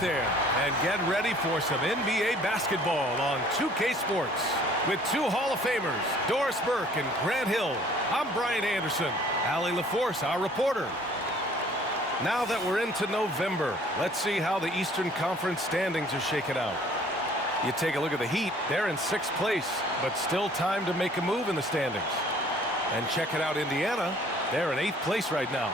there and get ready for some NBA basketball on 2K Sports. With two Hall of Famers, Doris Burke and Grant Hill, I'm Brian Anderson. Allie LaForce, our reporter. Now that we're into November, let's see how the Eastern Conference standings are shaking out. You take a look at the Heat, they're in 6th place, but still time to make a move in the standings. And check it out, Indiana, they're in 8th place right now.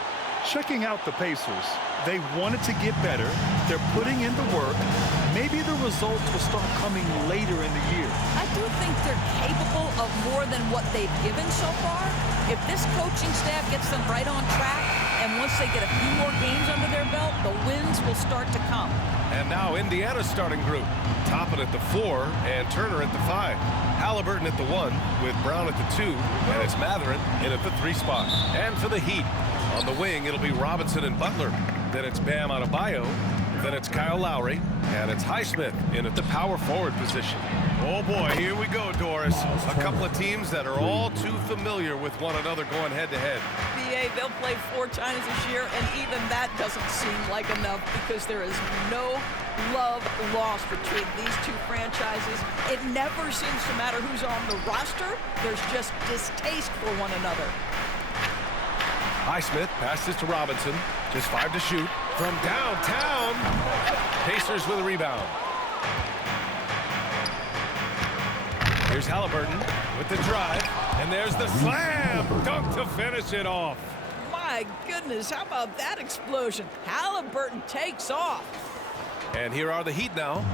Checking out the Pacers, they wanted to get better, they're putting in the work. Maybe the results will start coming later in the year. I do think they're capable of more than what they've given so far. If this coaching staff gets them right on track, and once they get a few more games under their belt, the wins will start to come. And now Indiana's starting group. Toppin at the 4 and Turner at the 5. Halliburton at the 1 with Brown at the 2, and it's Mathurin in at the 3 spot. And for the Heat, on the wing, it'll be Robinson and Butler. Then it's Bam Adebayo. Then it's Kyle Lowry, and it's Highsmith in at the power forward position. Oh boy, here we go, Doris. A couple of teams that are all too familiar with one another going head-to-head. BA, they'll play 4 times this year, and even that doesn't seem like enough because there is no love lost between these two franchises. It never seems to matter who's on the roster. There's just distaste for one another. Highsmith passes to Robinson. Just 5 to shoot. From downtown. Pacers with a rebound. Here's Halliburton with the drive. And there's the slam. Dunk to finish it off. My goodness, how about that explosion? Halliburton takes off. And here are the Heat now.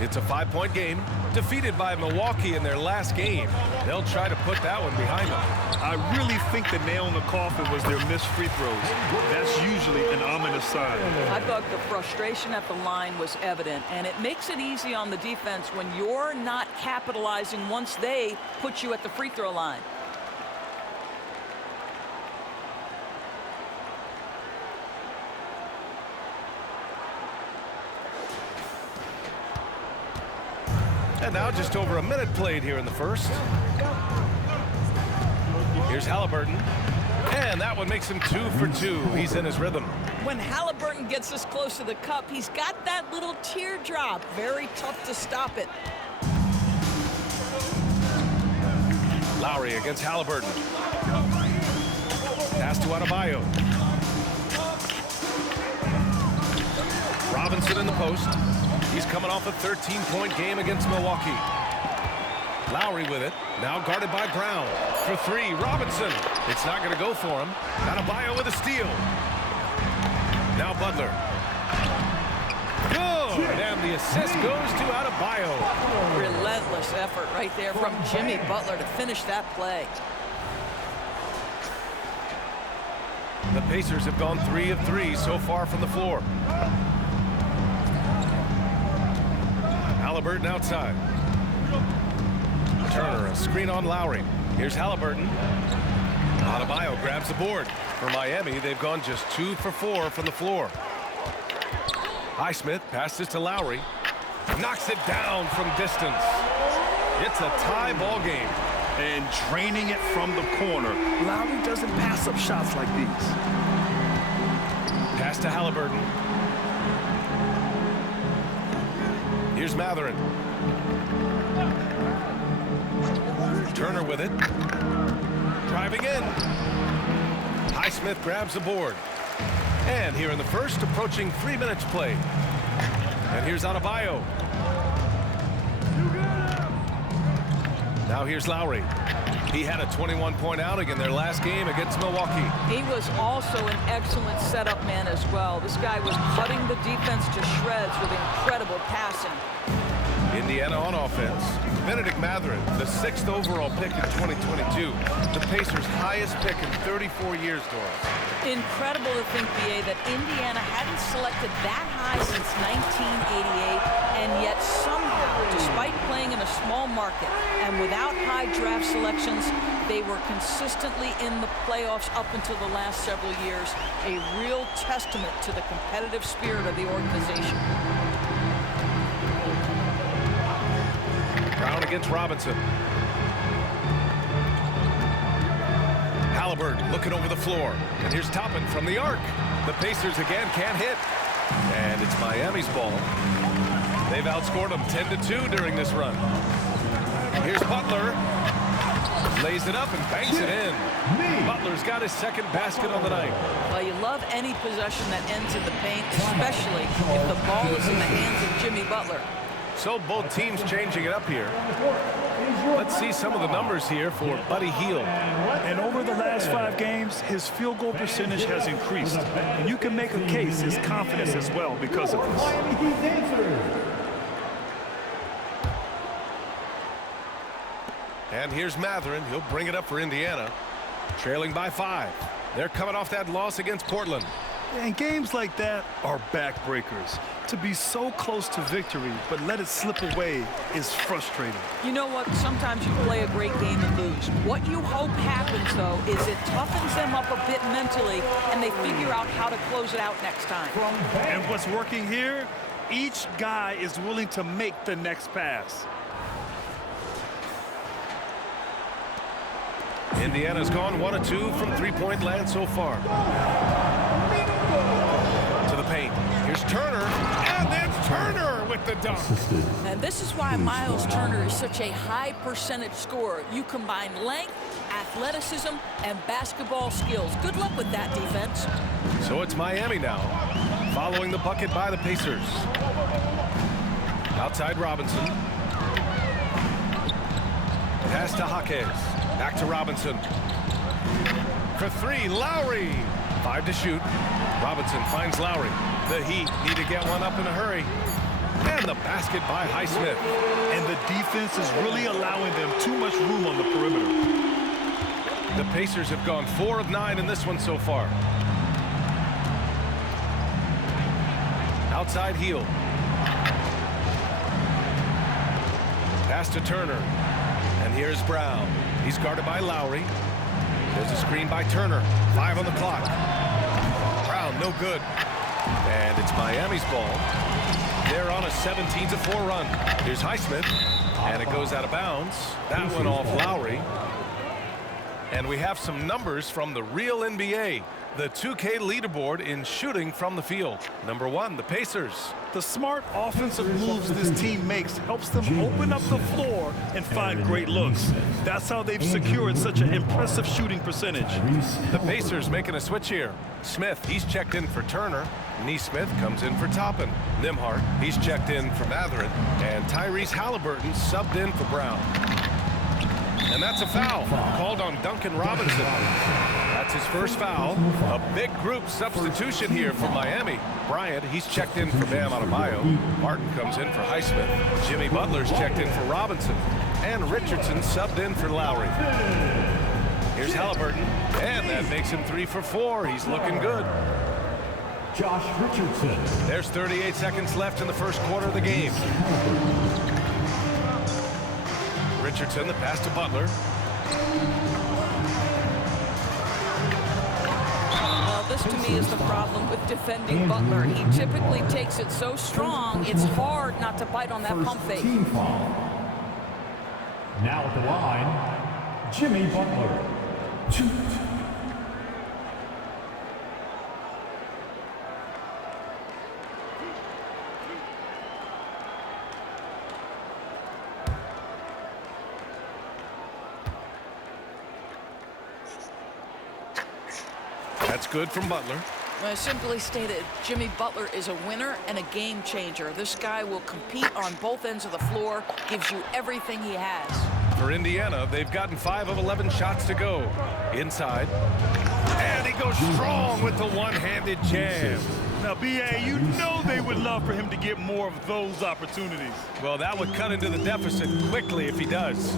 It's a 5-point game. Defeated by Milwaukee in their last game. They'll try to put that one behind them. I really think the nail in the coffin was their missed free throws. That's usually an ominous sign. I thought the frustration at the line was evident, and it makes it easy on the defense when you're not capitalizing once they put you at the free throw line. And now just over a minute played here in the first. Here's Halliburton. And that one makes him 2 for 2. He's in his rhythm. When Halliburton gets this close to the cup, he's got that little teardrop. Very tough to stop it. Lowry against Halliburton. Pass to Adebayo. Robinson in the post. He's coming off a 13-point game against Milwaukee. Lowry with it. Now guarded by Brown. For 3, Robinson. It's not going to go for him. Adebayo with a steal. Now Butler. Good! And the assist goes to Adebayo. Relentless effort right there from Jimmy Butler to finish that play. The Pacers have gone 3 of 3 so far from the floor. Halliburton outside. Turner, a screen on Lowry. Here's Halliburton. Adebayo grabs the board. For Miami, they've gone just 2 for 4 from the floor. Highsmith passes to Lowry. Knocks it down from distance. It's a tie ball game. And draining it from the corner. Lowry doesn't pass up shots like these. Pass to Halliburton. Here's Mathurin. Turner with it. Driving in. Highsmith grabs the board. And here in the first, approaching 3 minutes played. And here's Adebayo. Now here's Lowry. He had a 21-point outing in their last game against Milwaukee. He was also an excellent setup man as well. This guy was cutting the defense to shreds with incredible passing. Indiana on offense. Benedict Mathurin, the 6th overall pick in 2022. The Pacers' highest pick in 34 years, Doris. Incredible to think, BA, that Indiana hadn't selected that high since 1988, and yet somehow, despite playing in a small market and without high draft selections, they were consistently in the playoffs up until the last several years. A real testament to the competitive spirit of the organization. Brown against Robinson. Halliburton looking over the floor. And here's Toppin from the arc. The Pacers again can't hit. And And it's Miami's ball. They've outscored them 10-2 during this run. Here's Butler. Lays it up and banks it in. Butler's got his second basket on the night. Well, you love any possession that ends in the paint, especially if the ball is in the hands of Jimmy Butler. So both teams changing it up here. Let's see some of the numbers here for Buddy Hield. And over the last 5 games, his field goal percentage has increased. And you can make a case his confidence as well because of this. And here's Mathurin. He'll bring it up for Indiana. Trailing by 5. They're coming off that loss against Portland. And games like that are backbreakers. To be so close to victory, but let it slip away is frustrating. You know what? Sometimes you play a great game and lose. What you hope happens, though, is it toughens them up a bit mentally, and they figure out how to close it out next time. And what's working here? Each guy is willing to make the next pass. Indiana's gone 1 of 2 from three-point land so far. To the paint. Here's Turner, and that's Turner with the dunk. And this is why Miles Turner is such a high percentage scorer. You combine length, athleticism, and basketball skills. Good luck with that defense. So it's Miami now, following the bucket by the Pacers. Outside Robinson. Pass to Jaquez. Back to Robinson. For 3, Lowry. 5 to shoot. Robinson finds Lowry. The Heat need to get one up in a hurry. And the basket by Highsmith. And the defense is really allowing them too much room on the perimeter. The Pacers have gone 4 of 9 in this one so far. Outside Hield. Pass to Turner. And here's Brown. He's guarded by Lowry. There's a screen by Turner. 5 on the clock. Brown, no good. And it's Miami's ball. They're on a 17-4 run. Here's Highsmith. And it goes out of bounds. That one off Lowry. And we have some numbers from the real NBA. The 2K leaderboard in shooting from the field. Number 1, the Pacers. The smart offensive moves this team makes helps them open up the floor and find great looks. That's how they've secured such an impressive shooting percentage. The Pacers making a switch here. Smith, he's checked in for Turner. Neesmith comes in for Toppin. Nimhart, he's checked in for Mathurin. And Tyrese Halliburton subbed in for Brown. And that's a foul called on Duncan Robinson. That's his first foul. A big group substitution here for Miami. Bryant, he's checked in for Bam Adebayo. Martin comes in for Highsmith. Jimmy Butler's checked in for Robinson. And Richardson subbed in for Lowry. Here's Halliburton. And that makes him 3 for 4. He's looking good. Josh Richardson. There's 38 seconds left in the first quarter of the game. Richardson, the pass to Butler. Well, this to me is the problem with defending Butler. He typically takes it so strong, it's hard not to bite on that pump fake. Team foul. Now at the line, Jimmy Butler. 2. That's good from Butler. Simply stated, Jimmy Butler is a winner and a game changer. This guy will compete on both ends of the floor, gives you everything he has. For Indiana, they've gotten 5 of 11 shots to go. Inside. And he goes strong with the one-handed jam. Now, B.A., you know they would love for him to get more of those opportunities. Well, that would cut into the deficit quickly if he does.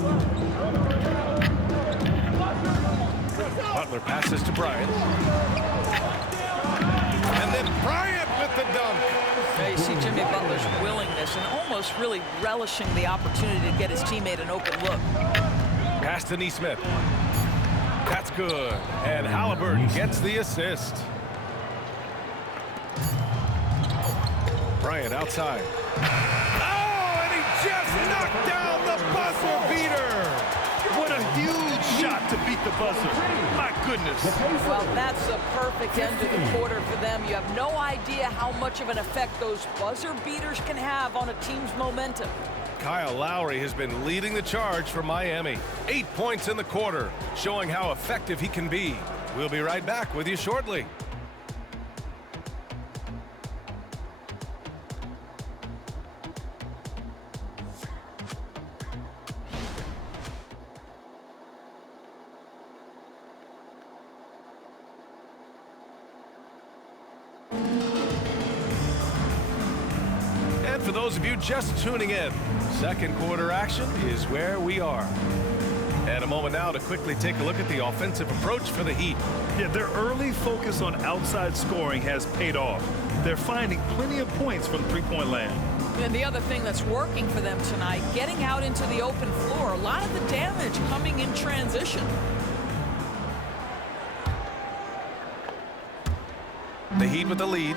Butler passes to Bryant. And then Bryant with the dunk. Yeah, you see Jimmy Butler's willingness and almost really relishing the opportunity to get his teammate an open look. Pass to Neesmith. That's good. And Halliburton gets the assist. Bryant outside. Oh, and he just knocked down the buzzer beater. What a huge shot to beat the buzzer. My goodness. Well, that's a perfect end to the quarter for them. You have no idea how much of an effect those buzzer beaters can have on a team's momentum. Kyle Lowry has been leading the charge for Miami. 8 points in the quarter, showing how effective he can be. We'll be right back with you shortly. And for those of you just tuning in, second quarter action is where we are. And a moment now to quickly take a look at the offensive approach for the Heat. Yeah, their early focus on outside scoring has paid off. They're finding plenty of points from three-point land. And the other thing that's working for them tonight, getting out into the open floor. A lot of the damage coming in transition. The Heat with the lead.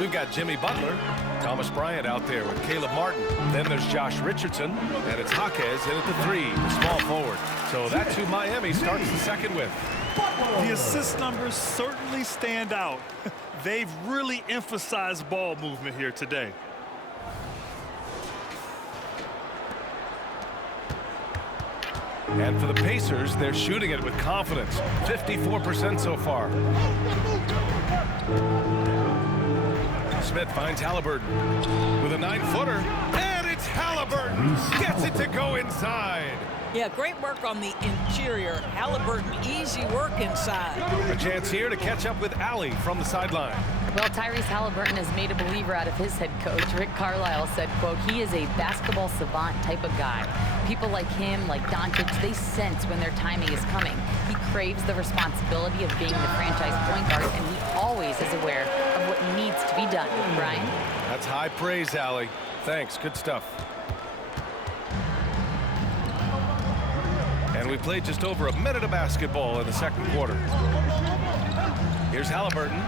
We've got Jimmy Butler, Thomas Bryant out there with Caleb Martin. Then there's Josh Richardson, and it's Jaquez in at the 3, the small forward. So that's who Miami starts the second with. The assist numbers certainly stand out. They've really emphasized ball movement here today. And for the Pacers, they're shooting it with confidence. 54% so far. Smith finds Halliburton with a 9-footer, and it's Halliburton. Gets it to go inside. Yeah, great work on the interior. Halliburton, easy work inside. A chance here to catch up with Allie from the sideline. Well, Tyrese Halliburton has made a believer out of his head coach. Rick Carlisle said, quote, he is a basketball savant type of guy. People like him, like Doncic, they sense when their timing is coming. He craves the responsibility of being the franchise point guard, and he always is aware of what needs to be done. Brian? That's high praise, Allie. Thanks, good stuff. And we played just over a minute of basketball in the second quarter. Here's Halliburton.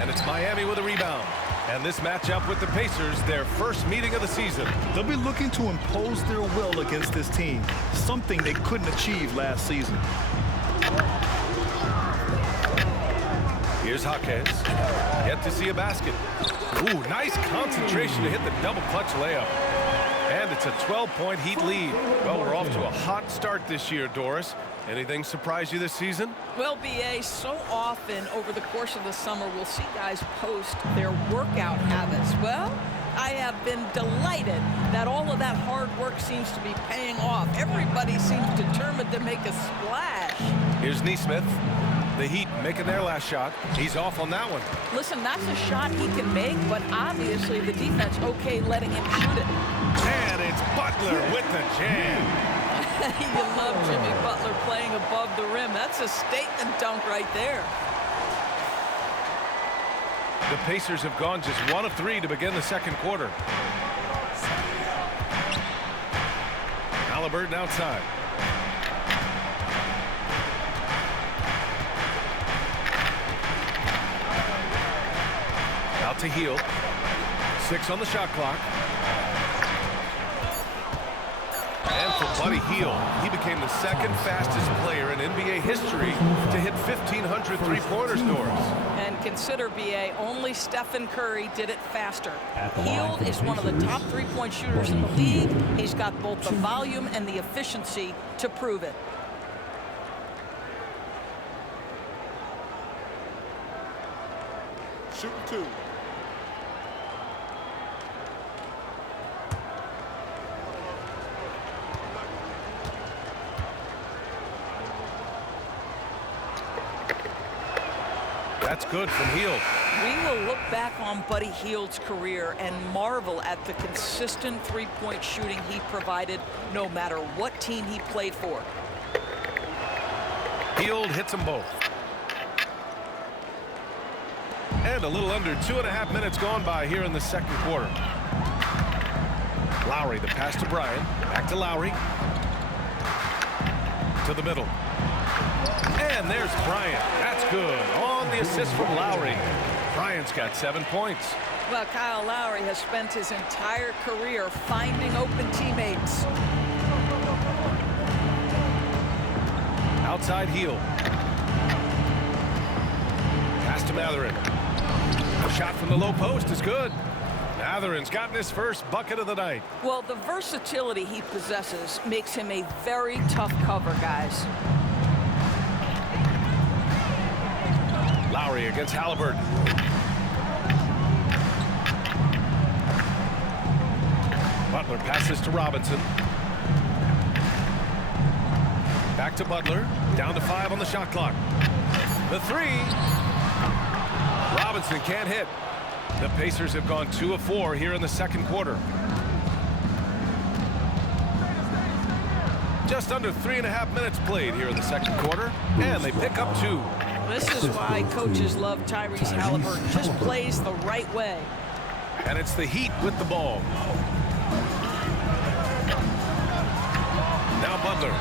And it's Miami with a rebound. And this matchup with the Pacers, their first meeting of the season. They'll be looking to impose their will against this team, something they couldn't achieve last season. Here's Jaquez. Yet to see a basket. Ooh, nice concentration to hit the double clutch layup. And it's a 12-point Heat lead. Well, we're off to a hot start this year, Doris. Anything surprise you this season? Well, BA, so often over the course of the summer, we'll see guys post their workout habits. Well, I have been delighted that all of that hard work seems to be paying off. Everybody seems determined to make a splash. Here's Nesmith. The Heat making their last shot. He's off on that one. Listen, that's a shot he can make, but obviously the defense okay letting him shoot it. And it's Butler with the jam. You love Jimmy Butler playing above the rim. That's a statement dunk right there. The Pacers have gone just 1 of 3 to begin the second quarter. Halliburton outside. Out to Hield. 6 on the shot clock. And for Buddy Hield, he became the second fastest player in NBA history to hit 1,500 three-pointers, Doris. And consider, BA, only Stephen Curry did it faster. Hield is one of the top three-point shooters in the league. He's got both the volume and the efficiency to prove it. Shoot 2. That's good from Hield. We will look back on Buddy Hield's career and marvel at the consistent three-point shooting he provided no matter what team he played for. Hield hits them both. And a little under 2.5 minutes gone by here in the second quarter. Lowry, the pass to Bryant. Back to Lowry. To the middle. And there's Bryant. That's good. On the assist from Lowry. Bryant's got 7 points. Well, Kyle Lowry has spent his entire career finding open teammates. outside heel. Pass to Matherin. A shot from the low post is good. Matherin's gotten his first bucket of the night. Well, the versatility he possesses makes him a very tough cover, guys. Lowry against Halliburton. Butler passes to Robinson. Back to Butler. Down to 5 on the shot clock. The three. Robinson can't hit. The Pacers have gone 2 of 4 here in the second quarter. Just under 3.5 minutes played here in the second quarter, and they pick up 2. This is why coaches love Tyrese Halliburton. Just plays the right way. And it's the Heat with the ball. Now Butler.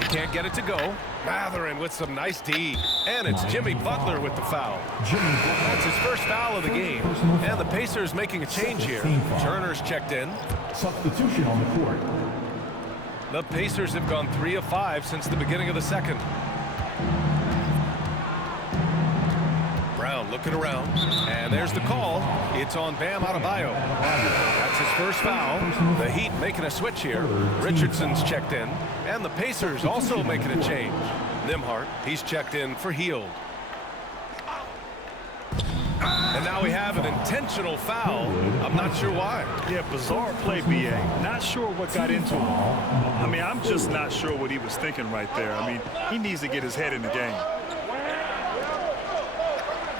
He can't get it to go. Matherin with some nice D. And it's Jimmy Butler with the foul. That's his first foul of the game. And the Pacers making a change here. Turner's checked in. Substitution on the court. The Pacers have gone 3 of 5 since the beginning of the second. Brown looking around. And there's the call. It's on Bam Adebayo. That's his first foul. The Heat making a switch here. Richardson's checked in. And the Pacers also making a change. Nembhard, he's checked in for Hield. And now we have an intentional foul. I'm not sure why. Yeah, bizarre play, B.A. Not sure what got into him. I mean, I'm just not sure what he was thinking right there. I mean, he needs to get his head in the game.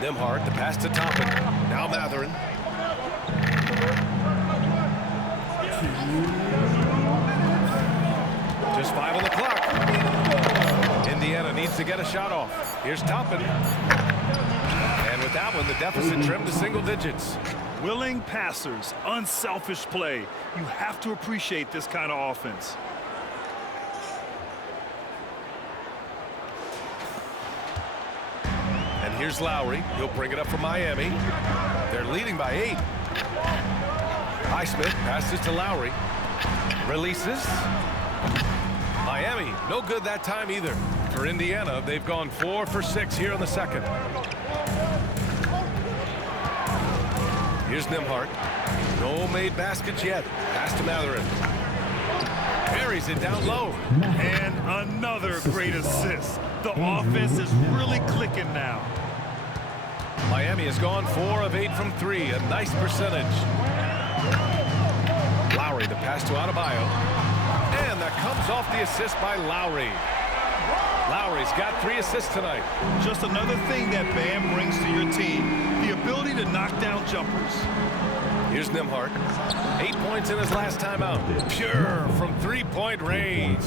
Nembhard, the pass to Toppin. Now Matherin. Just 5 on the clock. Indiana needs to get a shot off. Here's Toppin. And with that one, the deficit trimmed to single digits. Willing passers, unselfish play. You have to appreciate this kind of offense. And here's Lowry. He'll bring it up for Miami. They're leading by 8. Highsmith passes to Lowry. Releases. Miami, no good that time either. For Indiana, they've gone 4 for 6 here in the second. Here's Nembhard. No made baskets yet. Pass to Matherin. Carries it down low. And another great assist. The offense is really clicking now. Miami has gone 4 of 8 from 3. A nice percentage. Lowry, the pass to Adebayo. And that comes off the assist by Lowry. Lowry's got 3 assists tonight. Just another thing that Bam brings to your team. The ability to knock down jumpers. Here's Nembhard. 8 points in his last time out. Pure from 3-point range.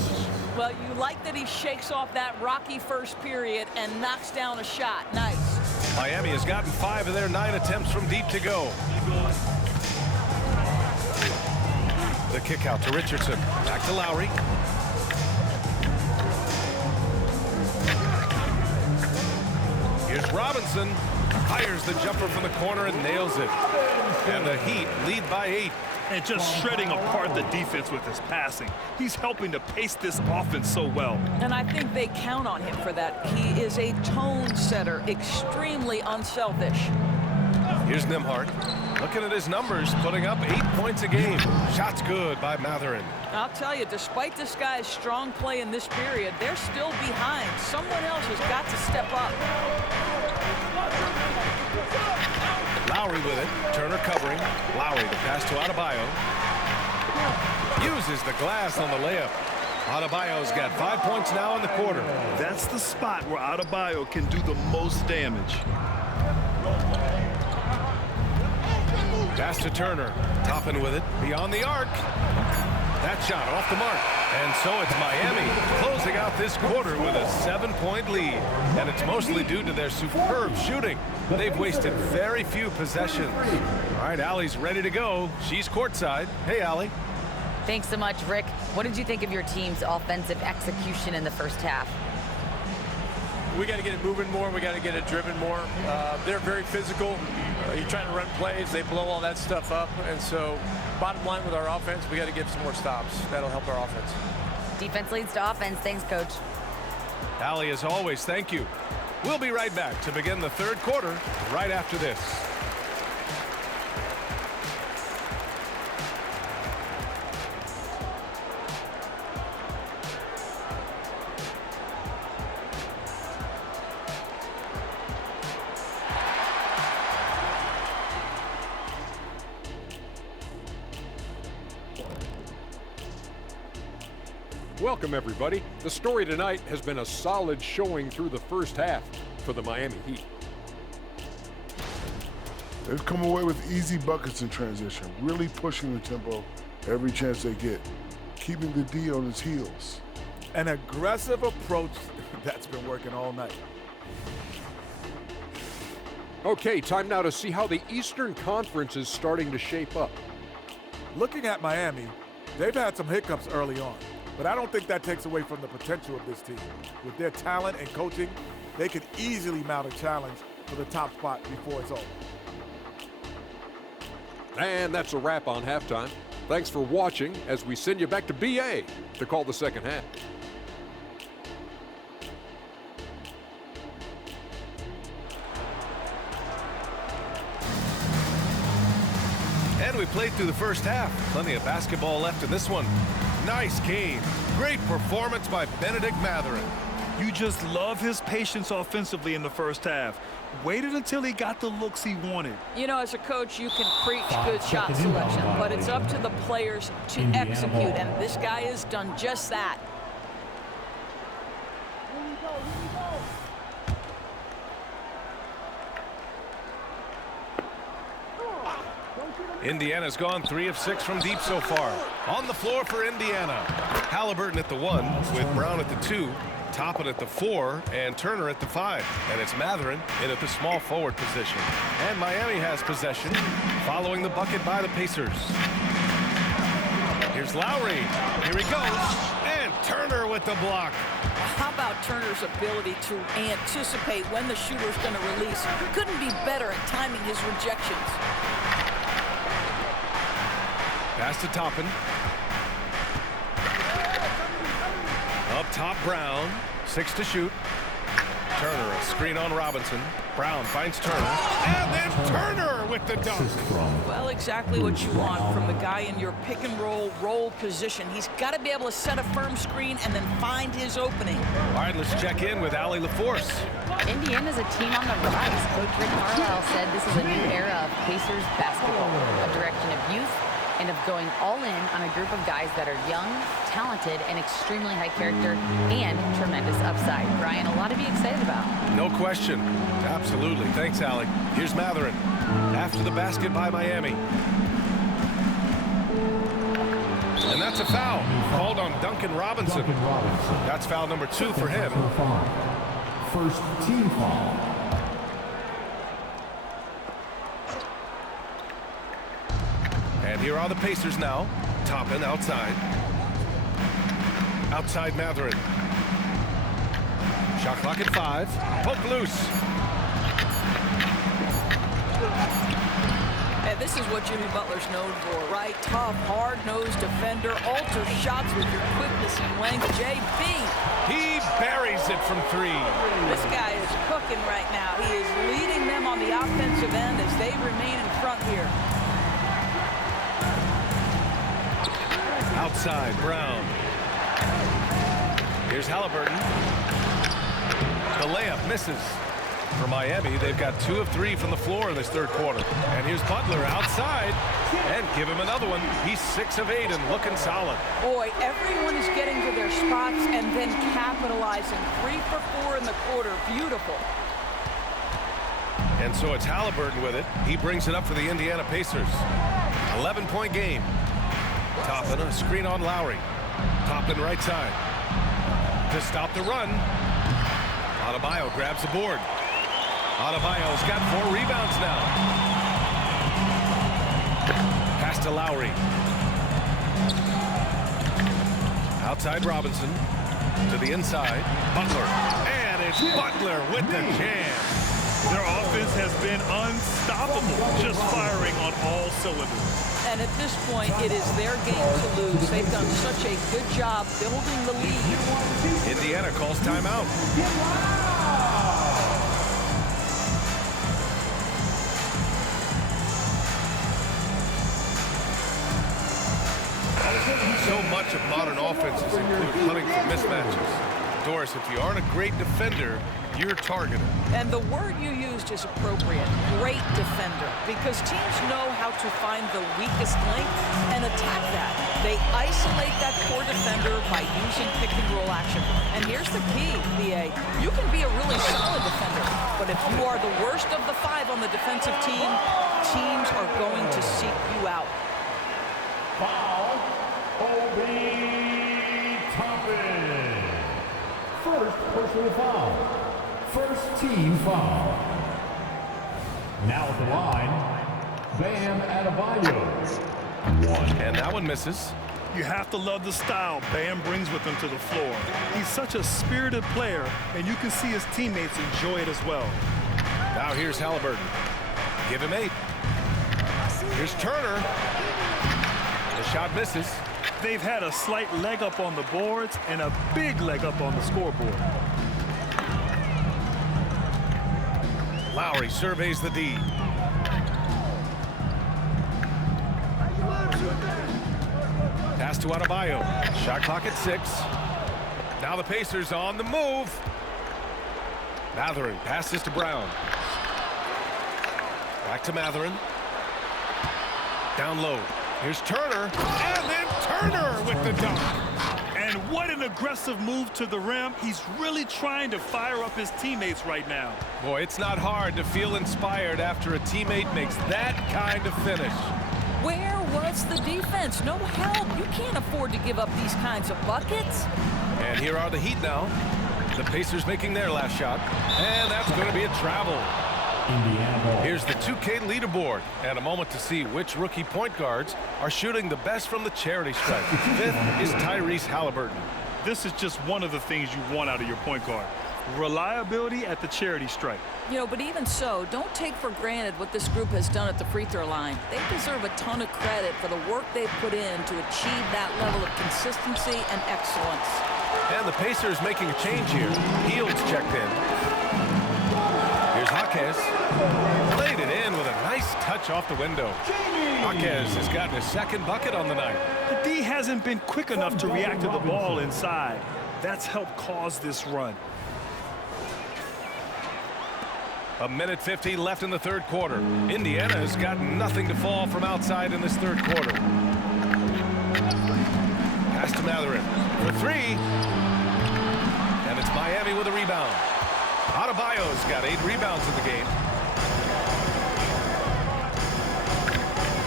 Well, you like that he shakes off that rocky first period and knocks down a shot. Nice. Miami has gotten 5 of their 9 attempts from deep to go. The kick out to Richardson. Back to Lowry. Here's Robinson. Fires the jumper from the corner and nails it. And the Heat lead by 8. And just shredding apart the defense with his passing. He's helping to pace this offense so well. And I think they count on him for that. He is a tone setter, extremely unselfish. Here's Nembhard. Looking at his numbers, putting up 8 points a game. Shots good by Matherin. I'll tell you, despite this guy's strong play in this period, they're still behind. Someone else has got to step up. Lowry with it. Turner covering. Lowry, the pass to Adebayo. Uses the glass on the layup. Adebayo's got 5 points now in the quarter. That's the spot where Adebayo can do the most damage. Pass to Turner. Toppin with it. Beyond the arc. That shot off the mark. And so it's Miami closing out this quarter with a 7-point lead. And it's mostly due to their superb shooting. They've wasted very few possessions. All right, Allie's ready to go. She's courtside. Hey, Allie. Thanks so much, Rick. What did you think of your team's offensive execution in the first half? We got to get it moving more. We got to get it driven more. They're very physical. You're trying to run plays. They blow all that stuff up. And so bottom line with our offense, we got to get some more stops. That'll help our offense. Defense leads to offense. Thanks, Coach. Allie, as always, thank you. We'll be right back to begin the third quarter right after this. Welcome, everybody. The story tonight has been a solid showing through the first half for the Miami Heat. They've come away with easy buckets in transition, really pushing the tempo every chance they get, keeping the D on its heels. An aggressive approach that's been working all night. Okay, time now to see how the Eastern Conference is starting to shape up. Looking at Miami, they've had some hiccups early on, but I don't think that takes away from the potential of this team. With their talent and coaching, they could easily mount a challenge for the top spot before it's over. And that's a wrap on halftime. Thanks for watching as we send you back to BA to call the second half. And we played through the first half. Plenty of basketball left in this one. Nice game. Great performance by Benedict Mathurin. You just love his patience offensively in the first half. Waited until he got the looks he wanted. You know, as a coach, you can preach good shot selection, but it's up to the players to execute, and this guy has done just that. Indiana's gone 3 of 6 from deep so far. On the floor for Indiana. Halliburton at the 1 with Brown at the 2. Toppin at the 4 and Turner at the 5. And it's Mathurin in at the small forward position. And Miami has possession following the bucket by the Pacers. Here's Lowry. Here he goes. And Turner with the block. How about Turner's ability to anticipate when the shooter's going to release? Couldn't be better at timing his rejections. Pass to Toppin. Up top, Brown. 6 to shoot. Turner, a screen on Robinson. Brown finds Turner. And then Turner with the dunk. Well, exactly what you want from the guy in your pick and roll position. He's got to be able to set a firm screen and then find his opening. All right, let's check in with Allie LaForce. Indiana's a team on the rise. Coach Rick Carlisle said this is a new era of Pacers basketball, a direction of youth and of going all in on a group of guys that are young, talented, and extremely high character and tremendous upside. Brian, a lot to be excited about. No question. Absolutely. Thanks, Allie. Here's Mathurin. After the basket by Miami. And that's a foul. Called on Duncan Robinson. That's foul number 2 for him. First team foul. And here are the Pacers now. Toppin outside. Outside Mathurin. Shot clock at 5. Poke loose. And this is what Jimmy Butler's known for, right? Tough, hard-nosed defender. Alter shots with your quickness and length. JB. He buries it from 3. This guy is cooking right now. He is leading them on the offensive end as they remain in front here. Outside, Brown. Here's Halliburton. The layup misses. For Miami, they've got 2 of 3 from the floor in this third quarter. And here's Butler outside. And give him another one. He's 6 of 8 and looking solid. Boy, everyone is getting to their spots and then capitalizing. 3 for 4 in the quarter. Beautiful. And so it's Halliburton with it. He brings it up for the Indiana Pacers. 11-point game. Toppin, a screen on Lowry. Toppin right side. To stop the run. Adebayo grabs the board. Adebayo's got 4 rebounds now. Pass to Lowry. Outside Robinson. To the inside. Butler. And it's Butler with the jam. Their offense has been unstoppable, just firing on all cylinders. And at this point, it is their game to lose. They've done such a good job building the lead. Indiana calls timeout. So much of modern offenses include hunting for mismatches. Doris, if you aren't a great defender, you're targeted. And the word you used is appropriate, great defender, because teams know how to find the weakest link and attack that. They isolate that core defender by using pick-and-roll action. And here's the key, BA. You can be a really solid defender, but if you are the worst of the 5 on the defensive team, teams are going to seek you out. Foul, Obi Toppin. First personal foul. First team foul. Now at the line, Bam Adebayo. 1. And that one misses. You have to love the style Bam brings with him to the floor. He's such a spirited player, and you can see his teammates enjoy it as well. Now here's Halliburton. Give him 8. Here's Turner. The shot misses. They've had a slight leg up on the boards and a big leg up on the scoreboard. Lowry surveys the D. Pass to Adebayo. Shot clock at 6. Now the Pacers on the move. Mathurin passes to Brown. Back to Mathurin. Down low. Here's Turner. And then Turner with the dunk. And what an aggressive move to the rim. He's really trying to fire up his teammates right now. Boy, it's not hard to feel inspired after a teammate makes that kind of finish. Where was the defense? No help. You can't afford to give up these kinds of buckets. And here are the Heat now. The Pacers making their last shot. And that's going to be a travel. Indiana ball. Here's the 2K leaderboard and a moment to see which rookie point guards are shooting the best from the charity stripe. 5th is Tyrese Halliburton. This is just one of the things you want out of your point guard. Reliability at the charity stripe. You know, but even so, don't take for granted what this group has done at the free throw line. They deserve a ton of credit for the work they've put in to achieve that level of consistency and excellence. And the Pacers making a change here. Hield's checked in. Here's Jaquez. Played it in with a nice touch off the window. Jaquez has gotten his 2nd bucket on the night. The D hasn't been quick enough to react to the ball inside. That's helped cause this run. 1:50 left in the 3rd quarter. Indiana has got nothing to fall from outside in this 3rd quarter. Pass to Mathurin for 3. And it's Miami with a rebound. Adebayo's got 8 rebounds in the game.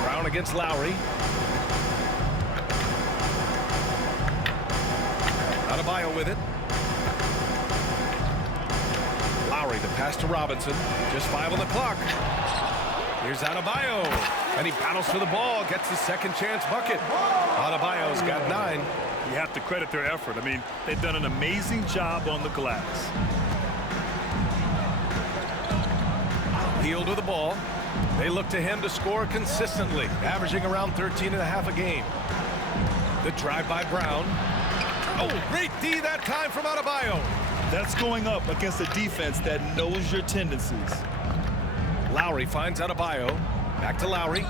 Brown against Lowry. Adebayo with it. Lowry, the pass to Robinson. Just 5 on the clock. Here's Adebayo. And he battles for the ball. Gets his 2nd chance bucket. Adebayo's got 9. You have to credit their effort. I mean, they've done an amazing job on the glass. Hield with the ball. They look to him to score consistently, averaging around 13.5 a game. The drive by Brown. Oh, great D that time from Adebayo. That's going up against a defense that knows your tendencies. Lowry finds Adebayo. Back to Lowry.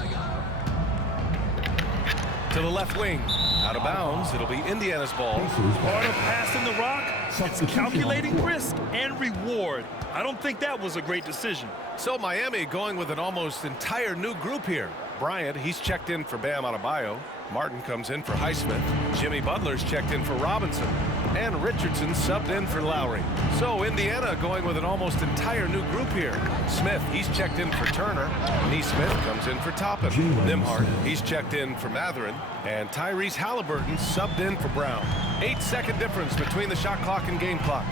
To the left wing. Out of bounds. It'll be Indiana's ball. Part of passing the rock, it's calculating risk and reward. I don't think that was a great decision. So Miami going with an almost entire new group here. Bryant, he's checked in for Bam Adebayo. Martin comes in for Highsmith. Jimmy Butler's checked in for Robinson. And Richardson subbed in for Lowry. So Indiana going with an almost entire new group here. Smith, he's checked in for Turner. Neesmith comes in for Toppin. Nimhart, he's checked in for Mathurin. And Tyrese Halliburton subbed in for Brown. 8-second difference between the shot clock and game clock.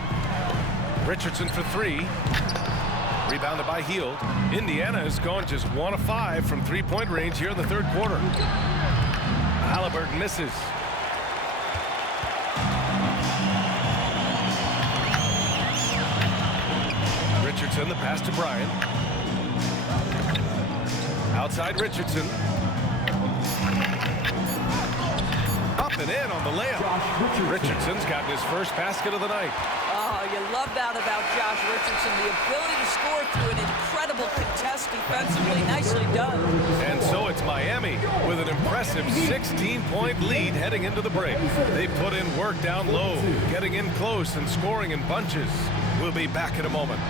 Richardson for 3. Rebounded by Hield. Indiana is going just 1 of 5 from 3-point range here in the 3rd quarter. Halliburton misses. Richardson, the pass to Bryant. Outside Richardson. Up and in on the layup. Richardson's gotten his first basket of the night. Oh, you love that about Josh Richardson, the ability to score through an incredible contest defensively. Nicely done. And so it's Miami with an impressive 16-point lead heading into the break. They put in work down low, getting in close and scoring in bunches. We'll be back in a moment.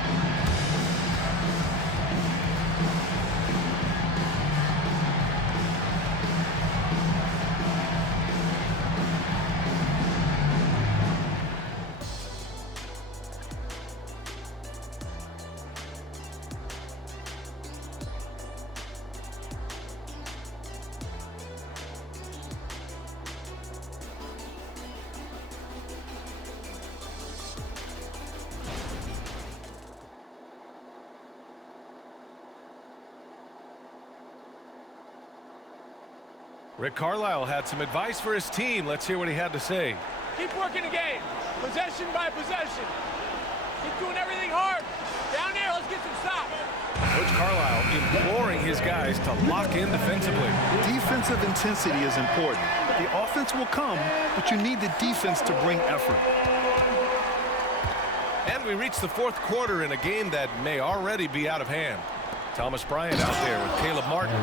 Rick Carlisle had some advice for his team. Let's hear what he had to say. Keep working the game, possession by possession. Keep doing everything hard. Down there, let's get some stops. Coach Carlisle imploring his guys to lock in defensively. Defensive intensity is important. The offense will come, but you need the defense to bring effort. And we reach the fourth quarter in a game that may already be out of hand. Thomas Bryant out there with Caleb Martin.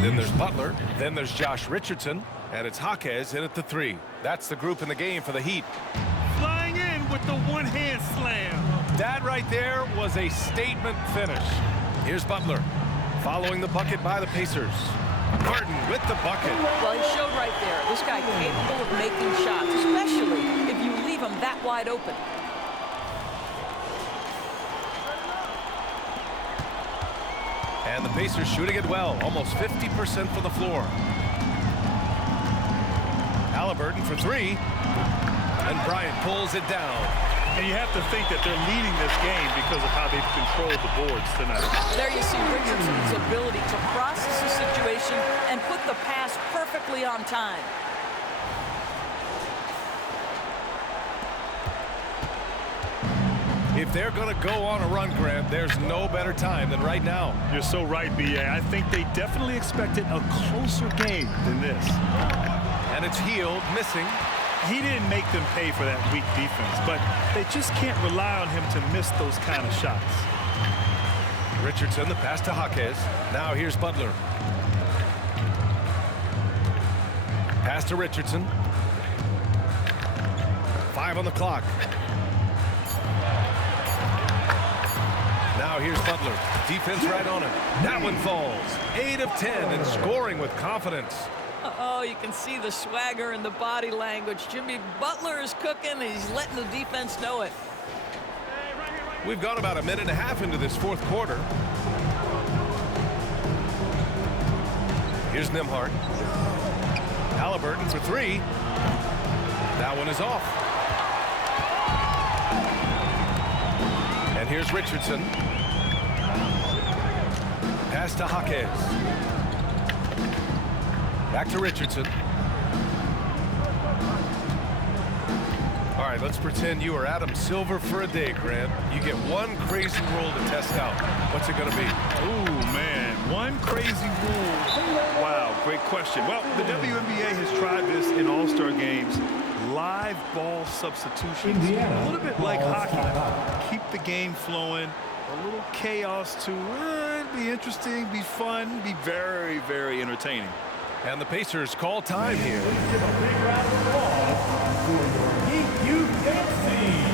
Then there's Butler. Then there's Josh Richardson. And it's Jaquez in at the 3. That's the group in the game for the Heat. Flying in with the one-hand slam. That right there was a statement finish. Here's Butler following the bucket by the Pacers. Martin with the bucket. Well, he showed right there. This guy capable of making shots, especially if you leave him that wide open. And the Pacers shooting it well, almost 50% from the floor. Halliburton for 3. And Bryant pulls it down. And you have to think that they're leading this game because of how they've controlled the boards tonight. There you see Richardson's ability to process the situation and put the pass perfectly on time. If they're going to go on a run, Grant, there's no better time than right now. You're so right, B.A. I think they definitely expected a closer game than this. And it's Hield missing. He didn't make them pay for that weak defense, but they just can't rely on him to miss those kind of shots. Richardson, the pass to Jaquez. Now here's Butler. Pass to Richardson. 5 on the clock. Now here's Butler. Defense right on him. That one falls. 8 of 10 and scoring with confidence. Oh, you can see the swagger and the body language. Jimmy Butler is cooking, and he's letting the defense know it. We've gone about a minute and a half into this fourth quarter. Here's Nembhard. Halliburton for 3. That one is off. And here's Richardson. Pass to Jaquez. Back to Richardson. All right, let's pretend you are Adam Silver for a day, Grant. You get one crazy rule to test out. What's it going to be? Oh, man. One crazy rule. Wow, great question. Well, the WNBA has tried this in All-Star games. Live ball substitutions. A little bit like hockey. Keep the game flowing. A little chaos to be interesting, be fun, be very, very entertaining. And the Pacers call time here. Give a big round of applause for your Heat Youth Dance Team.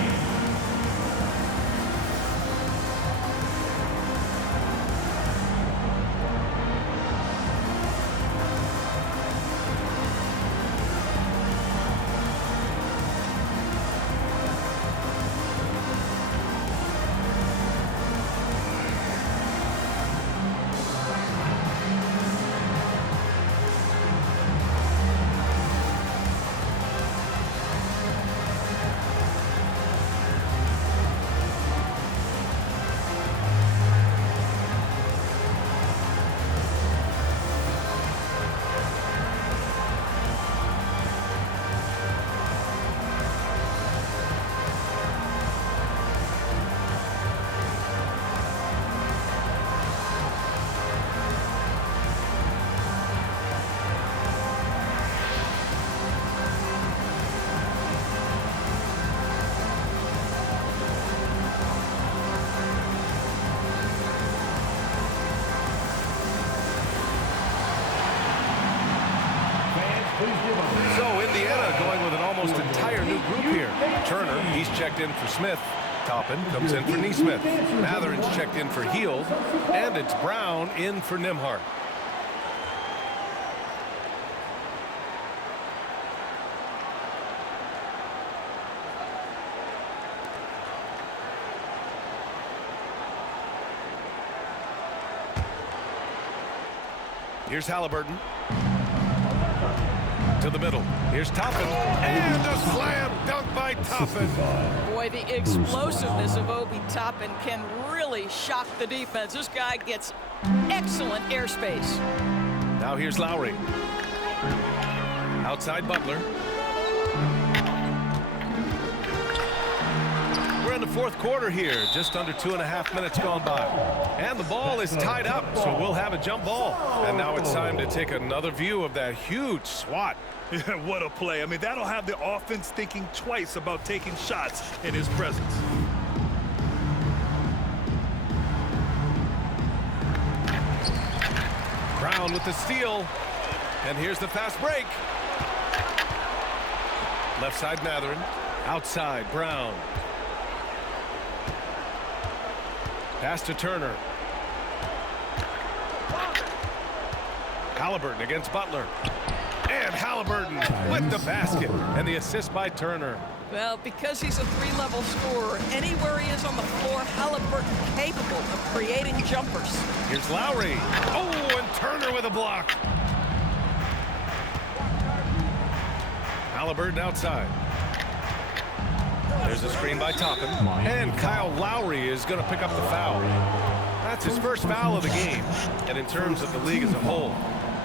Turner, he's checked in for Smith. Toppin comes in for Neesmith. Matherin's checked in for Heald. And it's Brown in for Nimhart. Here's Halliburton. To the middle. Here's Toppin. And a slam dunk by Toppin. Boy, the explosiveness of Obi Toppin can really shock the defense. This guy gets excellent airspace. Now here's Lowry. Outside Butler. We're in the fourth quarter here. Just under 2.5 minutes gone by. And the ball is tied up, so we'll have a jump ball. And now it's time to take another view of that huge swat. Yeah, what a play. I mean, that'll have the offense thinking twice about taking shots in his presence. Brown with the steal. And here's the fast break. Left side Matherin. Outside Brown. Pass to Turner. Halliburton against Butler. And Halliburton with the basket. And the assist by Turner. Well, because he's a three-level scorer, anywhere he is on the floor, Halliburton capable of creating jumpers. Here's Lowry. Oh, and Turner with a block. Halliburton outside. There's a screen by Toppin. And Kyle Lowry is going to pick up the foul. That's his first foul of the game. And in terms of the league as a whole,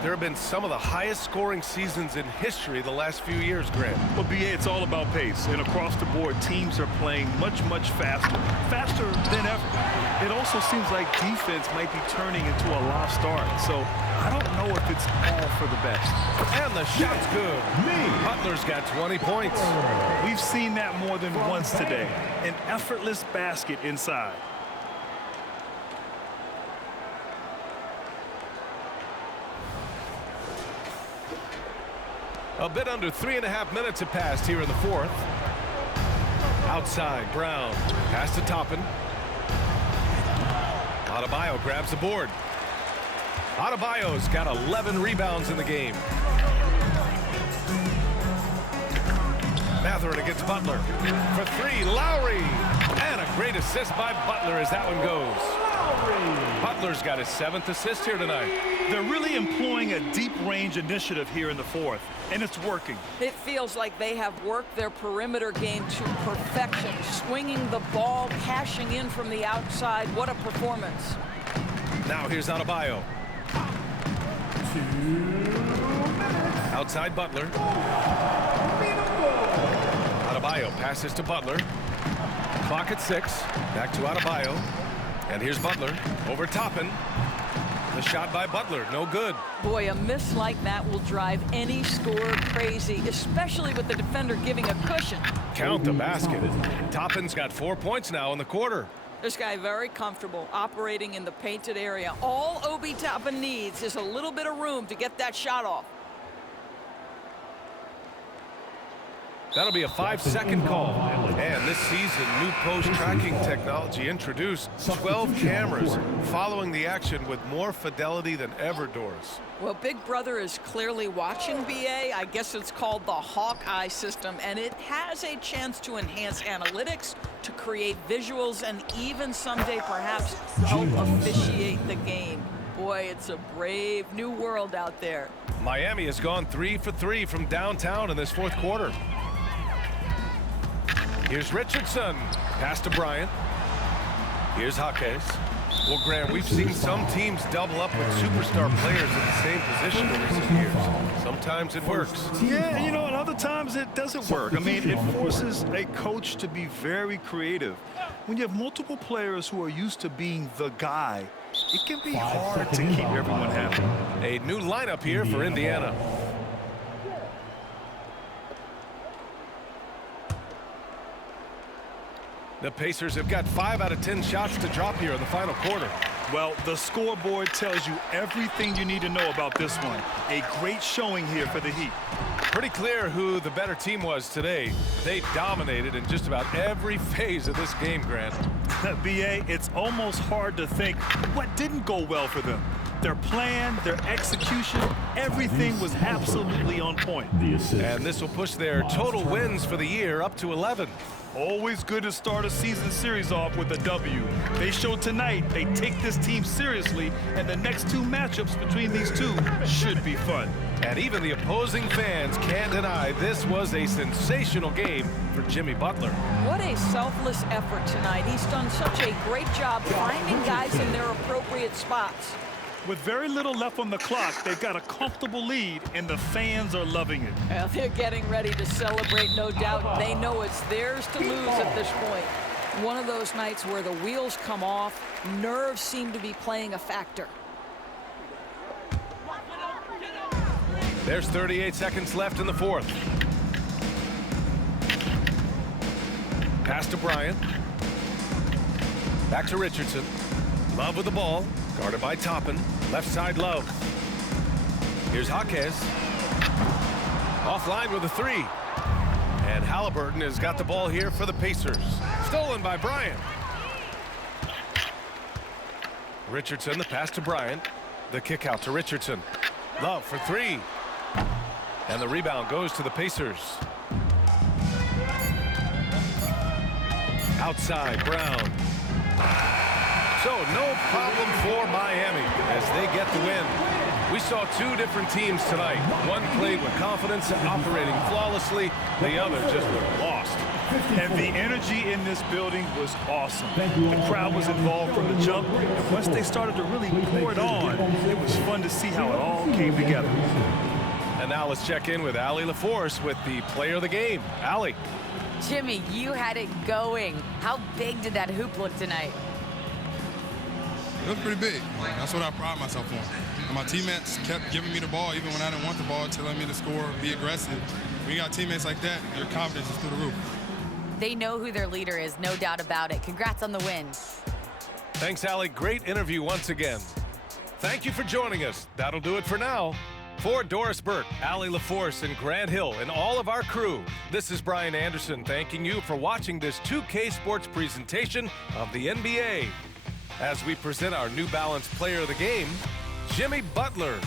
there have been some of the highest scoring seasons in history the last few years, Grant. Well, BA, it's all about pace. And across the board, teams are playing much, much faster. Faster than ever. It also seems like defense might be turning into a lost art. So I don't know if it's all for the best. And the shot's good. Butler's got 20 points. We've seen that more than once today. An effortless basket inside. A bit under 3.5 minutes have passed here in the fourth. Outside, Brown. Pass to Toppin. Adebayo grabs the board. Adebayo's got 11 rebounds in the game. Matherin against Butler. For three, Lowry. And a great assist by Butler as that one goes. Butler's got his 7th assist here tonight. They're really employing a deep range initiative here in the fourth, and it's working. It feels like they have worked their perimeter game to perfection, swinging the ball, cashing in from the outside. What a performance. Now here's Adebayo. Outside Butler. Adebayo passes to Butler. Clock at 6. Back to Adebayo. And here's Butler over Toppin. The shot by Butler, no good. Boy, a miss like that will drive any scorer crazy, especially with the defender giving a cushion. Count the basket. Toppin's got 4 points now in the quarter. This guy very comfortable operating in the painted area. All Obi Toppin needs is a little bit of room to get that shot off. That'll be a 5-second call. And this season, new post tracking technology introduced 12 cameras following the action with more fidelity than ever, Doris. Well, Big Brother is clearly watching, BA. I guess it's called the Hawkeye system, and it has a chance to enhance analytics, to create visuals, and even someday perhaps help officiate the game. Boy, it's a brave new world out there. Miami has gone 3 for 3 from downtown in this fourth quarter. Here's Richardson. Pass to Bryant. Here's Jaquez. Well, Grant, we've seen some teams double up with superstar players in the same position in recent years. Sometimes it works. Yeah, you know, and other times it doesn't work. I mean, it forces a coach to be very creative. When you have multiple players who are used to being the guy, it can be hard to keep everyone happy. A new lineup here for Indiana. The Pacers have got 5 out of 10 shots to drop here in the final quarter. Well, the scoreboard tells you everything you need to know about this one. A great showing here for the Heat. Pretty clear who the better team was today. They dominated in just about every phase of this game, Grant. BA, it's almost hard to think what didn't go well for them. Their plan, their execution, everything was absolutely on point. And this will push their total wins for the year up to 11. Always good to start a season series off with a W. They showed tonight they take this team seriously, and the next two matchups between these two should be fun. And even the opposing fans can't deny this was a sensational game for Jimmy Butler. What a selfless effort tonight. He's done such a great job finding guys in their appropriate spots. With very little left on the clock, they've got a comfortable lead, and the fans are loving it. Well, they're getting ready to celebrate, no doubt. They know it's theirs to lose at this point. One of those nights where the wheels come off, nerves seem to be playing a factor. There's 38 seconds left in the fourth. Pass to Bryant. Back to Richardson. Love with the ball. Guarded by Toppin. Left side, Love. Here's Jaquez. Offline with a three. And Halliburton has got the ball here for the Pacers. Stolen by Bryant. Richardson, the pass to Bryant. The kick out to Richardson. Love for three. And the rebound goes to the Pacers. Outside, Brown. So no problem for Miami as they get the win. We saw two different teams tonight. One played with confidence and operating flawlessly. The other just looked lost. And the energy in this building was awesome. The crowd was involved from the jump. And once they started to really pour it on, it was fun to see how it all came together. And now let's check in with Allie LaForce with the player of the game. Allie. Jimmy, you had it going. How big did that hoop look tonight? It was pretty big. That's what I pride myself on. And my teammates kept giving me the ball even when I didn't want the ball, telling me to score, be aggressive. When you got teammates like that, your confidence is through the roof. They know who their leader is, no doubt about it. Congrats on the win. Thanks, Allie. Great interview once again. Thank you for joining us. That'll do it for now. For Doris Burke, Allie LaForce, and Grant Hill, and all of our crew, this is Brian Anderson thanking you for watching this 2K Sports presentation of the NBA. As we present our New Balance player of the game, Jimmy Butler.